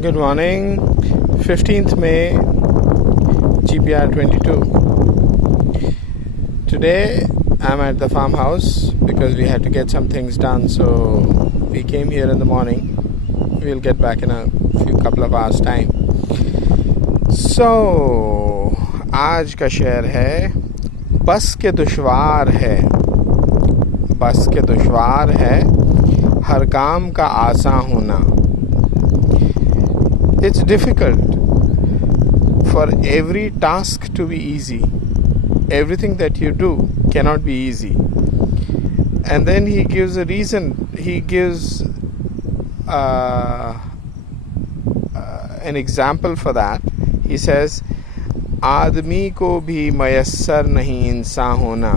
Good morning, 15th May, GPR22. Today I'm at the farmhouse because we had to get some things done, so we came here in the morning. We'll get back in a couple of hours time. So आज का शेर है बस के दुश्वार है, बस के दुश्वार है हर काम का आसान होना. It's difficult for every task to be easy. Everything that you do cannot be easy. And then he gives a reason. He gives an example for that. He says, आदमी को भी मयस्सर नहीं इंसान होना.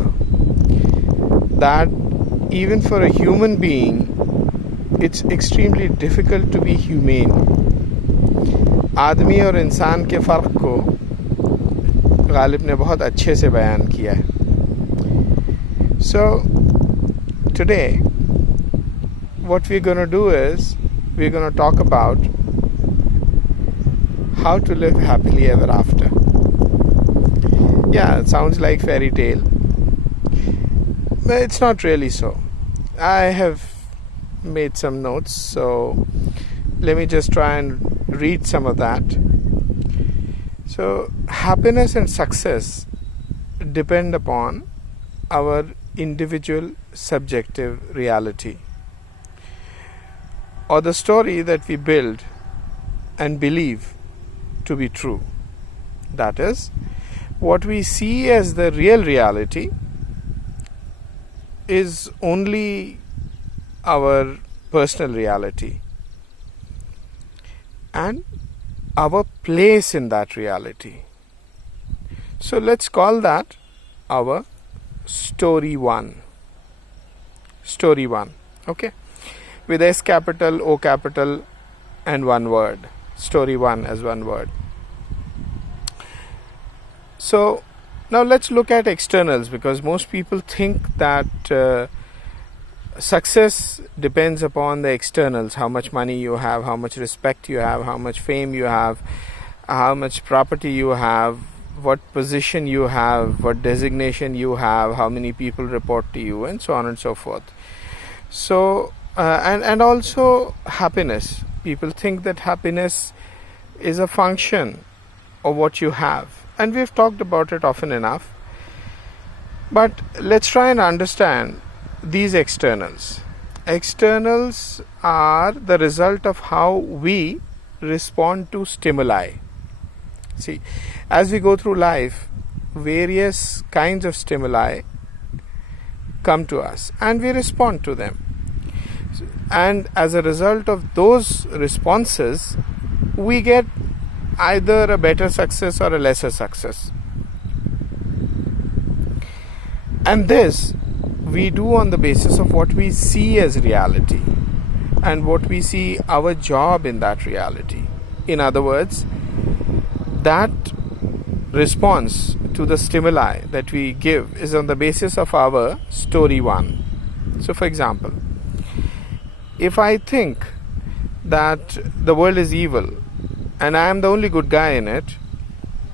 That even for a human being, it's extremely difficult to be humane. आदमी और इंसान के फ़र्क को गालिब ने बहुत अच्छे से बयान किया है. So today what we're going to do is we're going to talk about how to live happily ever after. Yeah, it sounds like fairy tale, but it's not really so. I have made some notes, so let me just try and read some of that. So happiness and success depend upon our individual subjective reality, or the story that we build and believe to be true. That is, what we see as the real reality is only our personal reality and our place in that reality. So let's call that our story one. Story one, okay? With S capital, O capital, and one word. Story one as one word. So now let's look at externals, because most people think that success depends upon the externals. How much money you have, how much respect you have, how much fame you have, how much property you have, what position you have, what designation you have, how many people report to you, and so on and so forth. So and also happiness. People think that happiness is a function of what you have, and we've talked about it often enough. But let's try and understand these externals. Externals are the result of how we respond to stimuli. See, as we go through life, various kinds of stimuli come to us and we respond to them. And as a result of those responses, we get either a better success or a lesser success. And this we do on the basis of what we see as reality and what we see our job in that reality. In other words, that response to the stimuli that we give is on the basis of our story one. So for example, if I think that the world is evil and I am the only good guy in it,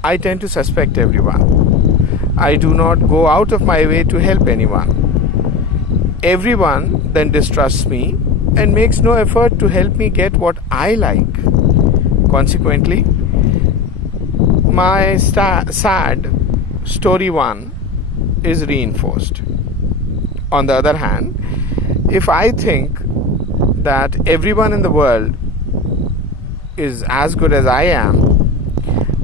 I tend to suspect everyone. I do not go out of my way to help anyone. Everyone then distrusts me and makes no effort to help me get what I like. Consequently, my sad story one is reinforced. On the other hand, if I think that everyone in the world is as good as I am,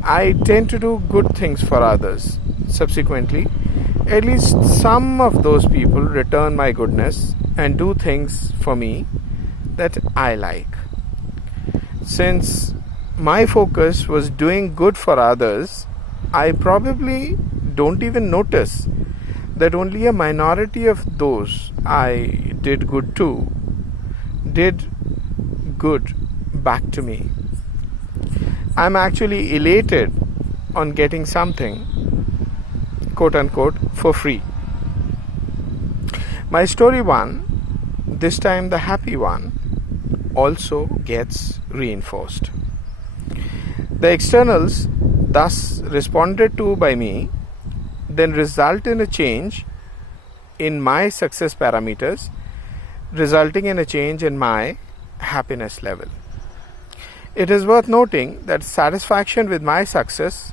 I tend to do good things for others. Subsequently, at least some of those people return my goodness and do things for me that I like. Since my focus was doing good for others, I probably don't even notice that only a minority of those I did good to did good back to me. I'm actually elated on getting something, quote unquote, for free. My story one, this time the happy one, also gets reinforced. The externals thus responded to by me then result in a change in my success parameters, resulting in a change in my happiness level. It is worth noting that satisfaction with my success,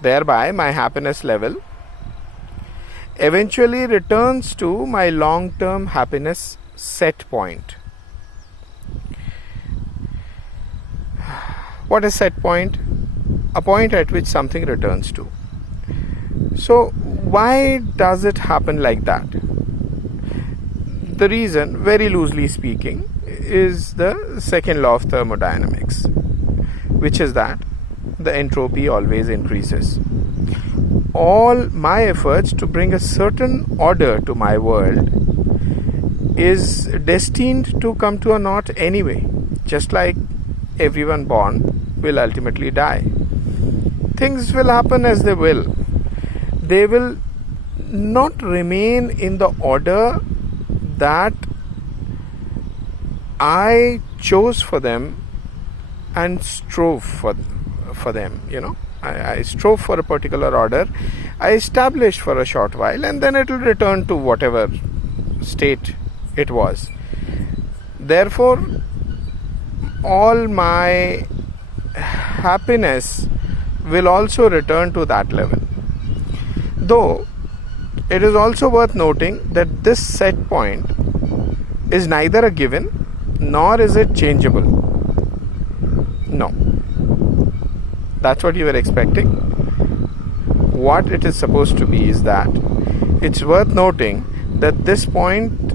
thereby my happiness level, eventually returns to my long-term happiness set point. What is set point? A point at which something returns to. So why does it happen like that? The reason, very loosely speaking, is the second law of thermodynamics, which is that the entropy always increases. All my efforts to bring a certain order to my world is destined to come to a naught anyway, just like everyone born will ultimately die. Things will happen as they will. They will not remain in the order that I chose for them and strove for them. I strove for a particular order, I established for a short while, and then it will return to whatever state it was. Therefore, all my happiness will also return to that level. Though it is also worth noting that this set point is neither a given nor is it changeable. No. That's what you were expecting. What it is supposed to be is that it's worth noting that this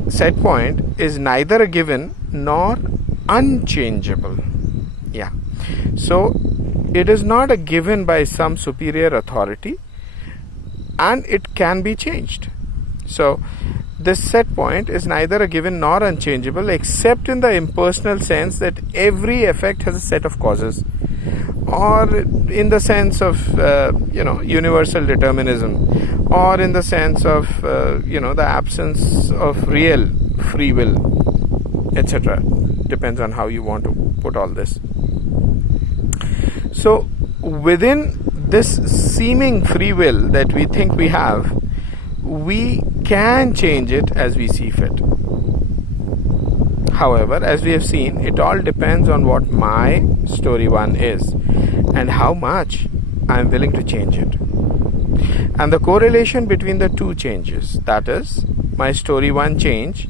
set point is neither a given nor unchangeable. Yeah. So it is not a given by some superior authority, and it can be changed. So this set point is neither a given nor unchangeable, except in the impersonal sense that every effect has a set of causes, or in the sense of universal determinism, or in the sense of the absence of real free will, etc. Depends on how you want to put all this. So within this seeming free will that we think we have, we can change it as we see fit. However, as we have seen, it all depends on what my story one is and how much I am willing to change it. And the correlation between the two changes, that is, my story one change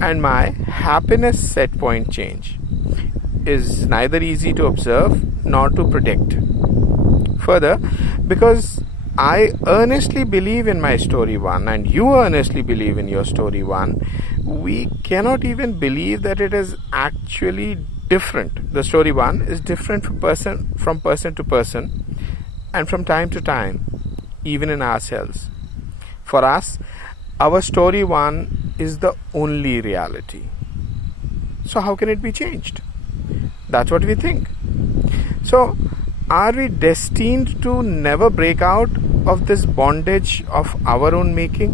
and my happiness set point change, is neither easy to observe nor to predict. Further, because I earnestly believe in my story one and you earnestly believe in your story one, we cannot even believe that it is actually different. The story one is different from person to person and from time to time, even in ourselves. For us, our story one is the only reality. So how can it be changed? That's what we think. So are we destined to never break out of this bondage of our own making?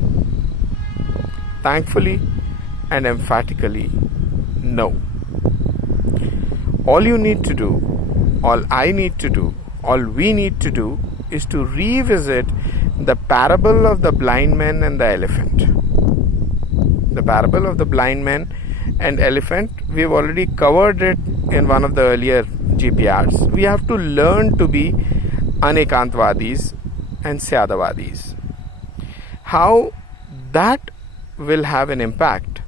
Thankfully and emphatically, no. All you need to do, all I need to do, all we need to do is to revisit the parable of the blind man and the elephant. The parable of the blind man and elephant, we've already covered it in one of the earlier GPRs. We have to learn to be anekantvadis and syadavadis. How that will have an impact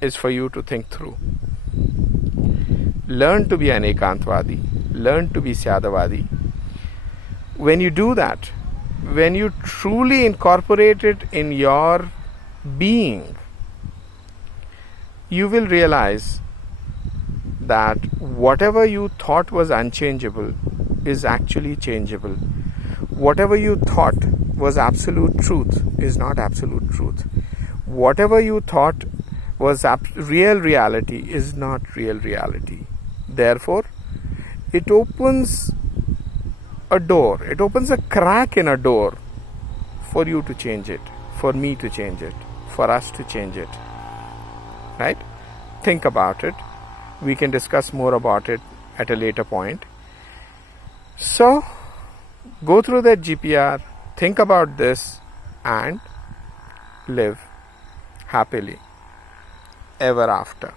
is for you to think through. Learn to be anekantvadi, learn to be syadavadi. When you do that, when you truly incorporate it in your being, you will realize that whatever you thought was unchangeable is actually changeable. Whatever you thought was absolute truth is not absolute truth. Whatever you thought was real reality is not real reality. Therefore, it opens a door, it opens a crack in a door for you to change it, for me to change it, for us to change it. Right? Think about it. We can discuss more about it at a later point. So go through that GPR, think about this, and live happily ever after.